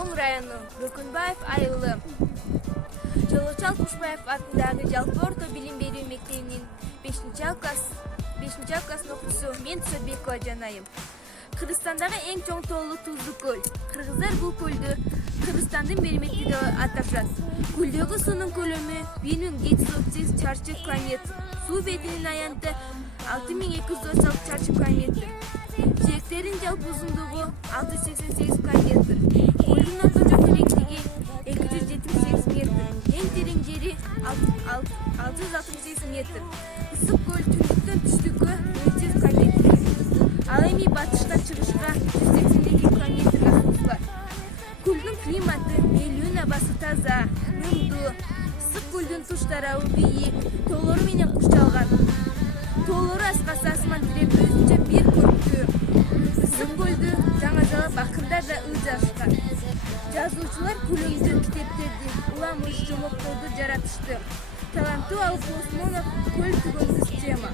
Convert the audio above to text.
Чоң району Бөкүнбаев айылы Жолочал Кушбаев атындагы жалпы орто билим берүү мектебинин 5 класс окуучусу мен Сөрбекова Жанайым. Кыргызстандагы эң чоң тоолуу туздуу көл. Кыргыздар бул көлдү Кыргызстандын меремети деп аташат. Көлдөгү суунун көлөмү 1738 чарчы километр. Суу бетинин аянты 6236 чарчы километр. Жээктеринин жалпы узундугу 688 километр. Көлдүн орточо тереңдиги 278 метр. Эң терең жери 668 метр. Ысык көл түндүктөн түштүккө 400 километр. Ал эми батыштан чыгышка 182 километрге созулат. Көлдүн климаты мелүүн абасы таза, нымдуу. Ысык көлдүн туш тарабы бийик, тоолору менен курчалган. Тоолору аскасы асман тиреп өзүнчө бир көктүү. Ысык көлдү жаңажалап акындар да ыжашкан. Жазуучулар көлөмдүү китептерди, уламыш жомокторду жаратышты. Таланттуу Алып Осмонов көл түгөнгүс тема.